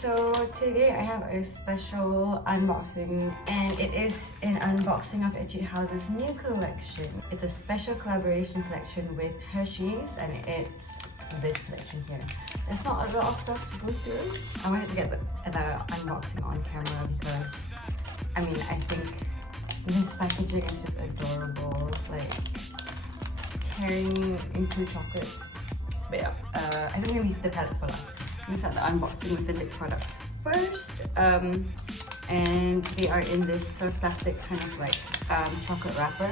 so today I have a special unboxing, and it is an unboxing of Etude House's new collection. It's a special collaboration collection with Hershey's, and it's this collection here. There's not a lot of stuff to go through. I wanted to get the unboxing on camera because, I mean, I think this packaging is just adorable, like tearing into chocolate. But yeah, I think I'm gonna leave the palettes for last. I'm gonna start the unboxing with the lip products first. And they are in this sort of plastic kind of like chocolate wrapper.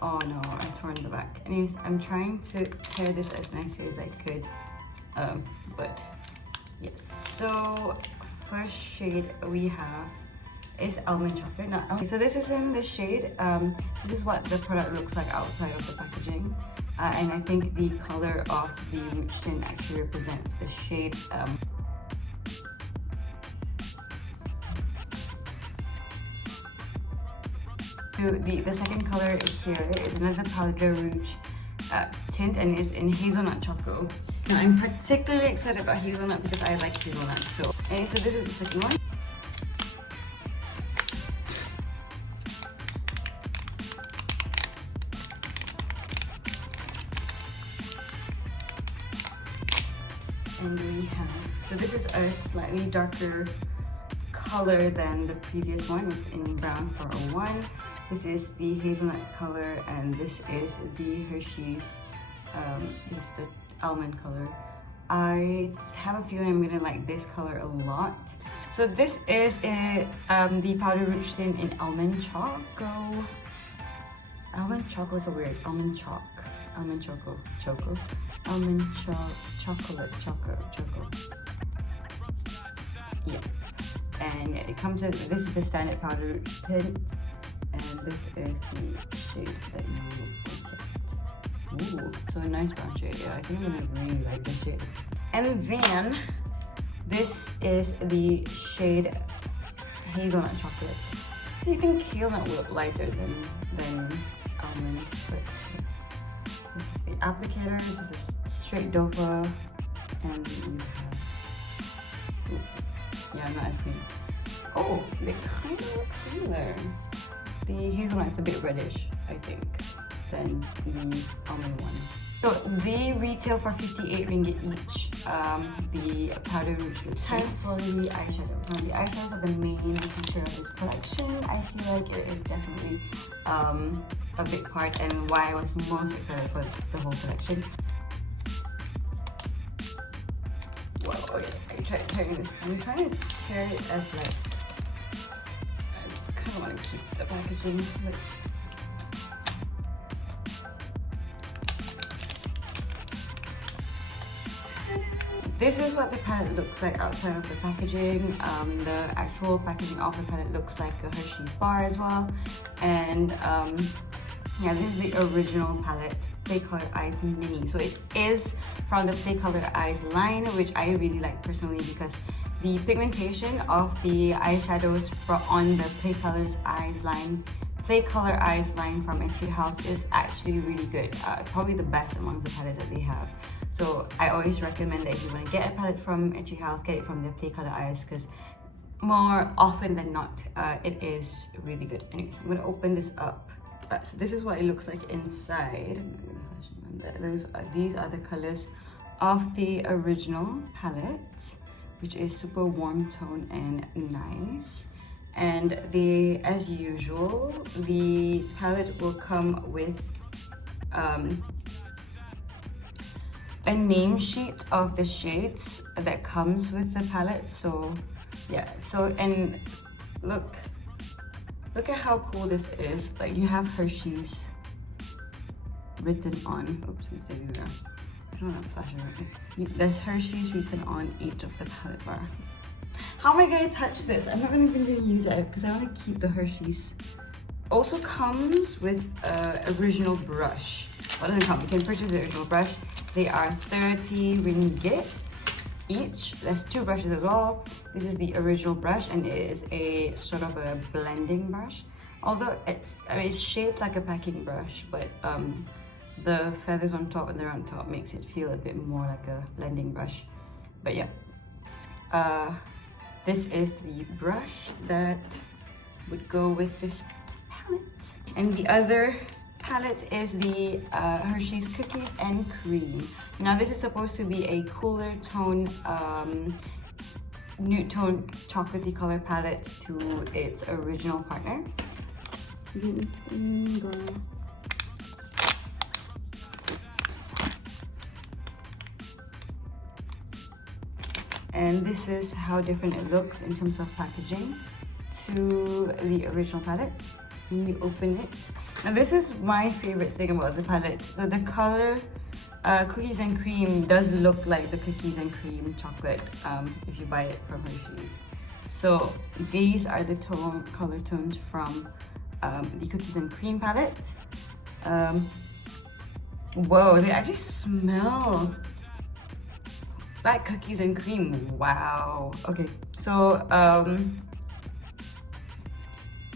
Oh no, I torn the back. Anyways, I'm trying to tear this as nicely as I could. But yes, so first shade we have is almond chocolate. Now, so this is in the shade. This is what the product looks like outside of the packaging. And I think the color of the rouge tint actually represents the shade. The second color is here. It's another powder rouge tint, and it's in hazelnut choco. Now I'm particularly excited about hazelnut because I like hazelnut. So this is the second one. And we have, so this is a slightly darker color than the previous one. It's in brown 401. This is the hazelnut color, and this is the Hershey's, this is the almond color. I have a feeling I'm gonna like this color a lot. So this is the powder rouge tint in almond choco. Almond choco is so weird. Almond choco. Almond choco. Yeah. And it comes in, this is the standard powder rouge tint, and this is the shade that you will get. Ooh, so a nice brown shade. Yeah, I think I'm gonna really like this shade. And then this is the shade hazelnut chocolate. I think hazelnut will look lighter than almond, but this is the applicator. This is a straight dofa, and you have, yeah, not as clean. Oh, they kind of look similar. The hazelnut's a bit reddish, I think, than the almond one. So they retail for 58 ringgit each, the powder rouge. Time for the eyeshadows. Now the eyeshadows are the main feature of this collection. I feel like it is definitely a big part and why I was most excited for the whole collection. Well, okay, I tried tearing this. I'm trying to tear it as like, I kind of want to keep the packaging. Like, this is what the palette looks like outside of the packaging. The actual packaging of the palette looks like a Hershey's bar as well. And yeah, this is the original palette, Play Color Eyes Mini. So it is from the Play Color Eyes line, which I really like personally because the pigmentation of the eyeshadows on the Play Color Eyes line from Etude House is actually really good. Probably the best amongst the palettes that they have. So I always recommend that if you want to get a palette from Etude House, get it from the Play Color Eyes because more often than not, it is really good. Anyways, I'm going to open this up. So this is what it looks like inside. These are the colors of the original palette, which is super warm tone and nice. And as usual, the palette will come with a name sheet of the shades that comes with the palette. So yeah, and look at how cool this is. Like, you have Hershey's written on, oops, I don't have flasher right. There's Hershey's written on each of the palette bar. How am I gonna touch this? I'm not even gonna use it because I want to keep the Hershey's. Also comes with an original brush. What doesn't come? You can purchase the original brush. They are 30 ringgit each. There's 2 brushes as well. This is the original brush, and it is a sort of a blending brush. Although it's shaped like a packing brush, but the feathers on top and the round top makes it feel a bit more like a blending brush. But yeah, this is the brush that would go with this palette. And the other palette is the Hershey's Cookies and Cream. Now this is supposed to be a cooler tone, nude tone chocolatey color palette to its original partner. And this is how different it looks in terms of packaging to the original palette. When you open it, now this is my favorite thing about the palette. So the color Cookies and Cream does look like the Cookies and Cream chocolate if you buy it from Hershey's. So these are the color tones from the Cookies and Cream palette. Whoa, they actually smell like cookies and cream. Wow. Okay, so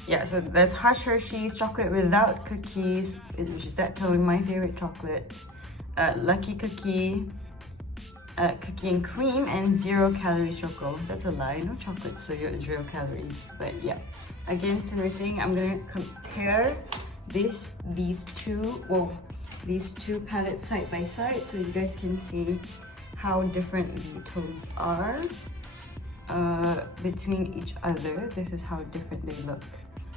yeah, so there's Hush Hershey's chocolate without cookies, which is that tone, my favorite chocolate. Lucky Cookie, Cookie and Cream, and 0 calorie choco. That's a lie, no chocolate, so 0 calories. But yeah, again, similar thing. I'm gonna compare these two palettes side by side so you guys can see how different the tones are between each other. This is how different they look.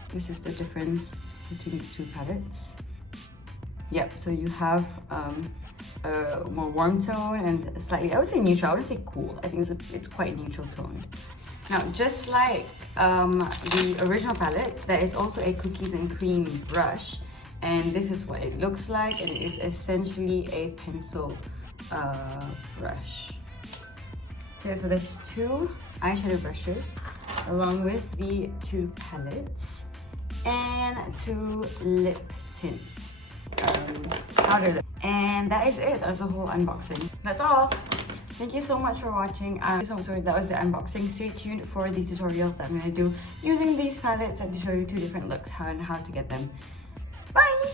This is the difference between the 2 palettes. Yep, so you have a more warm tone and slightly, I would say neutral, I would say cool. I think it's quite neutral toned. Now, just like the original palette, there is also a Cookies and Cream brush, and this is what it looks like, and it is essentially a pencil brush. So there's 2 eyeshadow brushes along with the 2 palettes and 2 lip tints, powder lip. And that is it. That's the whole unboxing. That's all. Thank you so much for watching. So sorry, that was the unboxing. Stay tuned for the tutorials that I'm going to do using these palettes and to show you 2 different looks and how to get them. Bye!